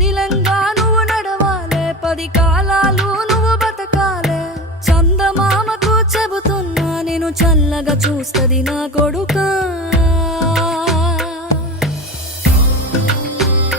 పదిలంగా నువ్వు నడవాలే పది కాలాలు నువ్వు బతకాలే. చందమామకు చెబుతున్నా నేను చల్లగా చూస్తది నా కొడుకు.